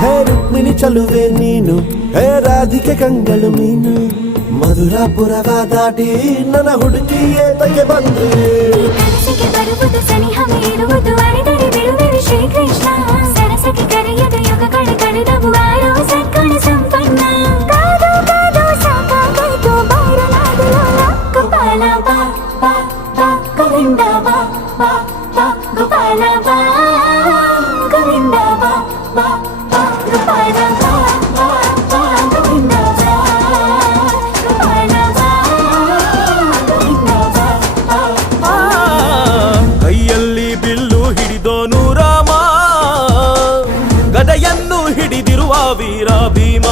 ಹೇ ರುಕ್ಮಿಣಿ ಚಲುವೆ ನೀನು, ಹೇ ರಾಧಿಕೆ ಕಂಗಳು ಮೀನು, ಮಧುರಾಪುರವ ದಾಟಿ ನನ್ನ ಹುಡುಕಿ ಏತಕ್ಕೆ ಬಂದ್ರೆ ಕನಸಿಗೆ ಬರುವುದು ಸನಿಹ ಮೀರುವುದು ಅರೆದರೆ ಬಿಡುವೆ ಶ್ರೀಕೃಷ್ಣ ಸರಸಕ್ಕೆ ಕರೆಯದ ಯುಗಗಳ ಕಳೆದವು ಆರೋ ಸತ್ಕಣ ಸಂಪನ್ನ ಕಾದು ಕಾದು ಸಾಕಾಗಾಯ್ತು ಬಾರಲಾಗಲ ಗೋಪಾಲ ಬಾ ಬಾ ಬಾ ಗೋವಿಂದ ಬಾ ಬಾ ಬಾ ಗೋಪಾಲ ಬಾ ಗೋವಿಂದ ಬಾ ಬಾ ಬಾ ಗೋಪಾಲ ಬಾ ಬಾ ಬಾ ಗೋವಿಂದ ಬಾ ಗೋಪಾಲ ಬಾ ಗೋವಿಂದ ಬಾ ಬಾ ಬಾ. ಕೈಯಲ್ಲಿ ಬಿಲ್ಲು ಹಿಡಿದೋನು ರಾಮ, ಗದೆಯನ್ನು ಹಿಡಿದಿರುವ ವೀರ ಭೀಮ.